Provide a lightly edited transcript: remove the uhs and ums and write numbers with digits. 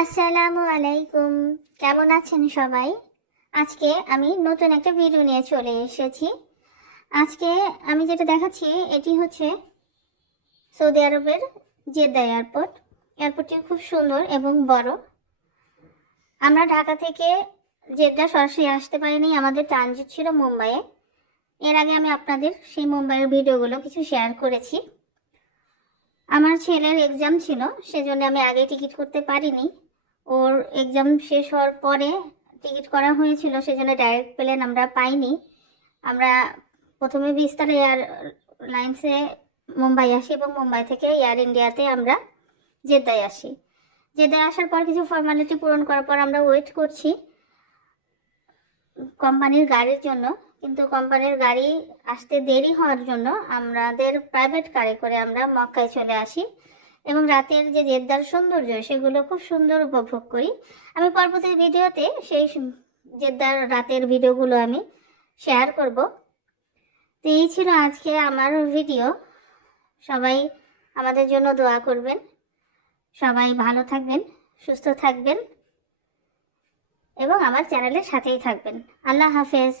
আসসালামু আলাইকুম। কেমন আছেন সবাই? আজকে আমি নতুন একটা ভিডিও নিয়ে চলে এসেছি। আজকে আমি যেটা দেখাচ্ছি এটি হচ্ছে সৌদি আরবের জেদ্দা এয়ারপোর্ট। এয়ারপোর্টটি খুব সুন্দর এবং বড়। আমরা ঢাকা থেকে জেদ্দা সরাসরি আসতে পারিনি, আমাদের ট্রানজিট ছিল মুম্বাইয়ে। এর আগে আমি আপনাদের সেই মুম্বাইয়ের ভিডিওগুলো কিছু শেয়ার করেছি। আমার ছেলের এক্সাম ছিল, সেজন্য আমি আগে টিকিট করতে পারিনি। ওর এক্সাম শেষ হওয়ার পরে টিকিট করা হয়েছিল, সেজন্য ডাইরেক্ট প্লেন আমরা পাইনি। আমরা প্রথমে বিস্তার এয়ারলাইন্সে মুম্বাই আসি এবং মুম্বাই থেকে এয়ার ইন্ডিয়াতে আমরা জেদ্দায় আসি। জেদ্দায় আসার পর কিছু ফর্মালিটি পূরণ করার পর আমরা ওয়েট করছি কোম্পানির গাড়ির জন্য, কিন্তু কোম্পানির গাড়ি আসতে দেরি হওয়ার জন্য আমাদের প্রাইভেট কারে করে আমরা মক্কায় চলে আসি এবং রাতের যে জেদ্দার সৌন্দর্য সেগুলো খুব সুন্দর উপভোগ করি। আমি পরবর্তী ভিডিওতে সেই জেদ্দার রাতের ভিডিওগুলো আমি শেয়ার করব। তো এই ছিল আজকে আমার ভিডিও। সবাই আমাদের জন্য দোয়া করবেন, সবাই ভালো থাকবেন, সুস্থ থাকবেন এবং আমার চ্যানেলের সাথেই থাকবেন। আল্লাহ হাফেজ।